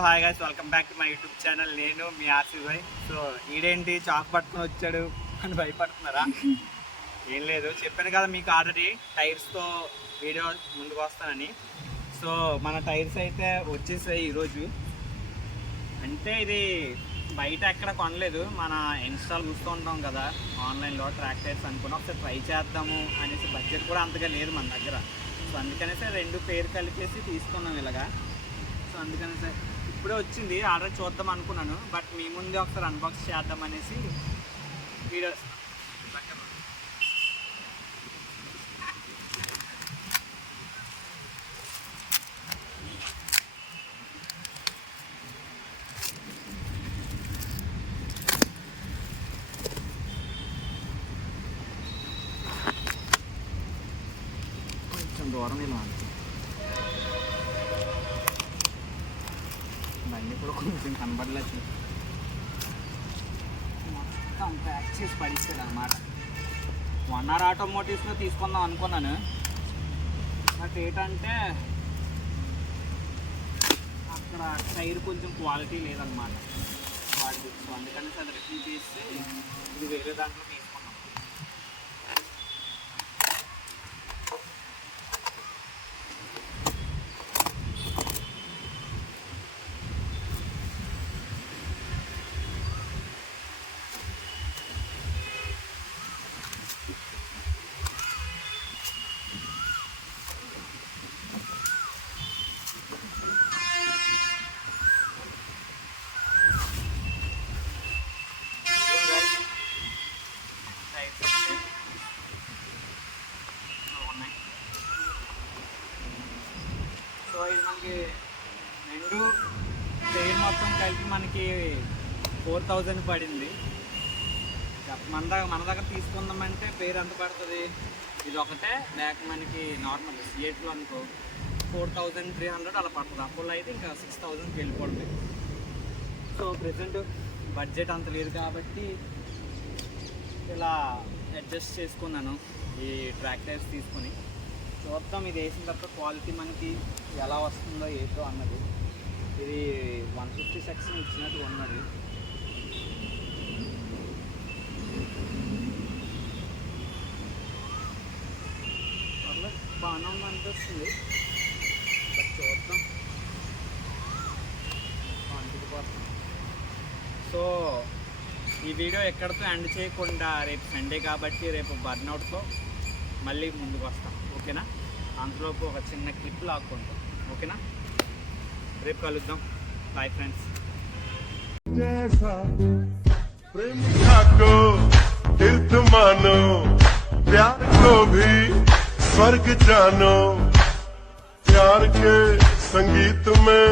Hello hi guys, welcome back to my YouTube channel. నేను మీ ఆసిఫ్ భాయ్. So ఈడేంటి chalk పట్టుకొని వచ్చాడు అని భయపడుతున్నారా? ఏం లేదు, చెప్పాను కదా మీకు ఆల్రెడీ టైర్స్తో వీడియో ముందుకు వస్తానని. సో మన టైర్స్ అయితే వచ్చేసాయి ఈరోజు. అంటే ఇది బయట ఎక్కడ కొనలేదు, మన ఇన్స్టాల్ చూస్తూ ఉంటాం కదా ఆన్లైన్లో ట్రాక్ టైర్స్ అనుకుని ఒకసారి ట్రై చేద్దాము అనేసి. బడ్జెట్ కూడా అంతగా లేదు మన దగ్గర. సో అందుకనేసి రెండు పేరు కలిపేసి తీసుకున్నాం ఇలాగా. సో అందుకనేసి ఇప్పుడే వచ్చింది, ఆర్డర్ చూద్దాం అనుకున్నాను, బట్ మీ ముందే ఒకసారి అన్బాక్స్ చేద్దాం అనేసి వీడియో. కొంచెం దూరం ఇలా బండి కూడా కొంచెం కనబడలేదు, మొత్తం ప్యాక్ చేసి పడిస్తాడు అన్నమాట. 1 అవర్ ఆటోమోటివ్స్లో తీసుకుందాం అనుకున్నాను, బట్ ఏంటంటే అక్కడ టైర్ కొంచెం క్వాలిటీ లేదన్నమాట వాటి. సో అందుకని అది రిటర్న్ చేస్తే ఇది వేరే దాంట్లో తీసుకున్నాం. సో ఇది మనకి రెండు టైర్ మొత్తం కలిపి మనకి 4000 పడింది. మన దగ్గర తీసుకుందామంటే పేరు ఎంత పడుతుంది, ఇది ఒకటే లేక మనకి నార్మల్ సిఎట్లో అనుకో 4300 అలా పడుతుంది. అప్పుడు అయితే ఇంకా 6000కి వెళ్ళిపోతుంది. సో ప్రెజెంట్ బడ్జెట్ అంత లేదు కాబట్టి ఇలా అడ్జస్ట్ చేసుకున్నాను ఈ ట్రాక్ టైర్స్ తీసుకొని. చూద్దాం ఇది వేసిన తర్వాత క్వాలిటీ మనకి ఎలా వస్తుందో ఏంటో అన్నది. ఇది 150 సెక్షన్ ఇచ్చినట్టు ఉన్నది. బాగానే ఉంది అనిపిస్తుంది, బట్ చూద్దాం. సో ఈ వీడియో ఎక్కడితో ఎండ్ చేయకుండా రేపు సండే కాబట్టి రేపు బర్న్అవుట్తో మళ్ళీ ముందుకు వస్తాం, ఓకేనా? అంతలోపు ఒక చిన్న క్లిప్ లాక్కుంటాం, ఓకేనా? రేపు కలుద్దాం. Bye friends. तीर्थ मानो प्यार को भी स्वर्ग जानो, प्यार के संगीत में